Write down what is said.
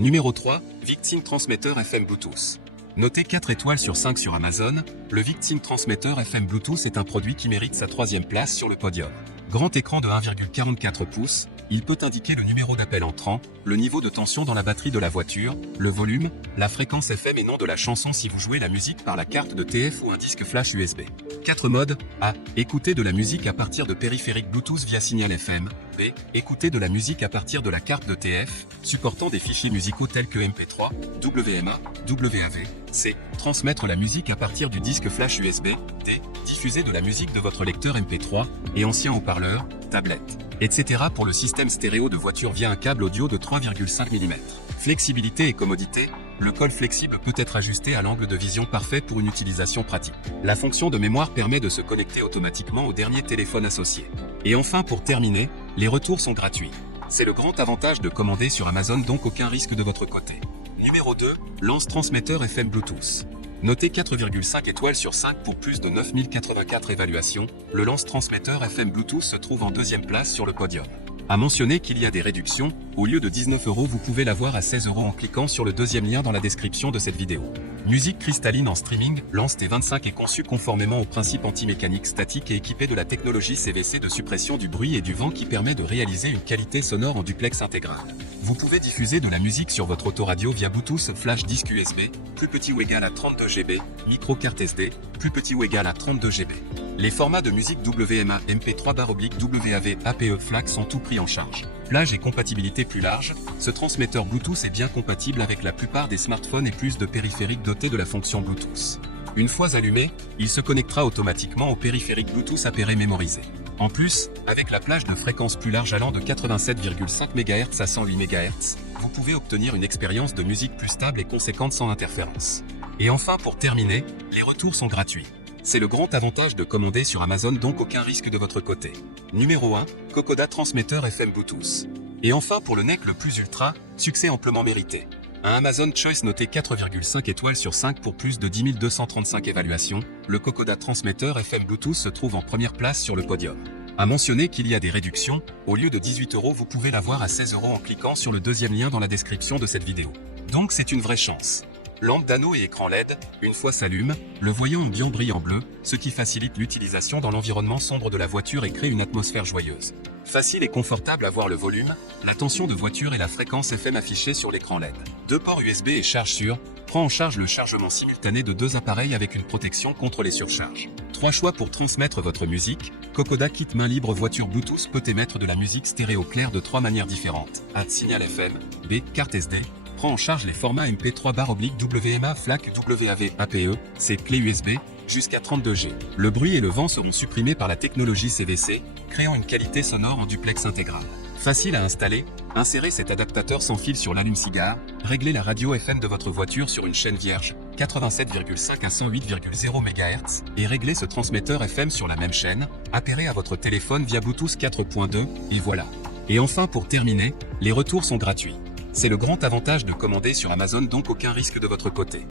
Numéro 3, Victime Transmetteur FM Bluetooth. Noté 4 étoiles sur 5 sur Amazon, le Victime Transmetteur FM Bluetooth est un produit qui mérite sa 3e place sur le podium. Grand écran de 1,44 pouces, il peut indiquer le numéro d'appel entrant, le niveau de tension dans la batterie de la voiture, le volume, la fréquence FM et nom de la chanson si vous jouez la musique par la carte de TF ou un disque flash USB. 4 modes. A. Écouter de la musique à partir de périphériques Bluetooth via signal FM. B. Écouter de la musique à partir de la carte de TF, supportant des fichiers musicaux tels que MP3, WMA, WAV. C. Transmettre la musique à partir du disque flash USB. D. Diffuser de la musique de votre lecteur MP3 et ancien haut-parleur, tablette, etc. pour le système stéréo de voiture via un câble audio de 3,5 mm. Flexibilité et commodité. Le col flexible peut être ajusté à l'angle de vision parfait pour une utilisation pratique. La fonction de mémoire permet de se connecter automatiquement au dernier téléphone associé. Et enfin, pour terminer, les retours sont gratuits. C'est le grand avantage de commander sur Amazon, donc aucun risque de votre côté. Numéro 2, Lance Transmetteur FM Bluetooth. Noté 4,5 étoiles sur 5 pour plus de 9084 évaluations, le Lance Transmetteur FM Bluetooth se trouve en 2e place sur le podium. À mentionner qu'il y a des réductions, au lieu de 19 €, vous pouvez l'avoir à 16 € en cliquant sur le 2e lien dans la description de cette vidéo. Musique cristalline en streaming, Lance T25 est conçu conformément au principe anti-mécanique statique et équipé de la technologie CVC de suppression du bruit et du vent qui permet de réaliser une qualité sonore en duplex intégral. Vous pouvez diffuser de la musique sur votre autoradio via Bluetooth, flash disque USB, plus petit ou égal à 32 GB, micro carte SD, plus petit ou égal à 32 GB. Les formats de musique WMA, MP3/WAV, APE, FLAC sont tout pris en charge. Plage et compatibilité plus large, ce transmetteur Bluetooth est bien compatible avec la plupart des smartphones et plus de périphériques dotés de la fonction Bluetooth. Une fois allumé, il se connectera automatiquement au périphérique Bluetooth appairé mémorisé. En plus, avec la plage de fréquence plus large allant de 87,5 MHz à 108 MHz, vous pouvez obtenir une expérience de musique plus stable et conséquente sans interférence. Et enfin, pour terminer, les retours sont gratuits. C'est le grand avantage de commander sur Amazon, donc aucun risque de votre côté. Numéro 1, Kokoda Transmetteur FM Bluetooth. Et enfin, pour le NEC le plus ultra, succès amplement mérité. Un Amazon Choice noté 4,5 étoiles sur 5 pour plus de 10 235 évaluations, le Kokoda Transmetteur FM Bluetooth se trouve en première place sur le podium. À mentionner qu'il y a des réductions, au lieu de 18 €, vous pouvez l'avoir à 16 € en cliquant sur le 2e lien dans la description de cette vidéo. Donc c'est une vraie chance. Lampe d'anneau et écran LED, une fois s'allume, le voyant ambiant brille en bleu, ce qui facilite l'utilisation dans l'environnement sombre de la voiture et crée une atmosphère joyeuse. Facile et confortable à voir le volume, la tension de voiture et la fréquence FM affichée sur l'écran LED. 2 ports USB et charge sûre, prend en charge le chargement simultané de 2 appareils avec une protection contre les surcharges. 3 choix pour transmettre votre musique. Kokoda Kit main libre voiture Bluetooth peut émettre de la musique stéréo claire de 3 manières différentes. A. Signal FM. B. Carte SD. Prend en charge les formats MP3/WMA, FLAC, WAV, APE, C. Clé USB, jusqu'à 32 G. Le bruit et le vent seront supprimés par la technologie CVC, créant une qualité sonore en duplex intégral. Facile à installer, insérez cet adaptateur sans fil sur l'allume-cigare, réglez la radio FM de votre voiture sur une chaîne vierge, 87,5 à 108,0 MHz, et réglez ce transmetteur FM sur la même chaîne, appairé à votre téléphone via Bluetooth 4.2, et voilà. Et enfin, pour terminer, les retours sont gratuits. C'est le grand avantage de commander sur Amazon, donc aucun risque de votre côté.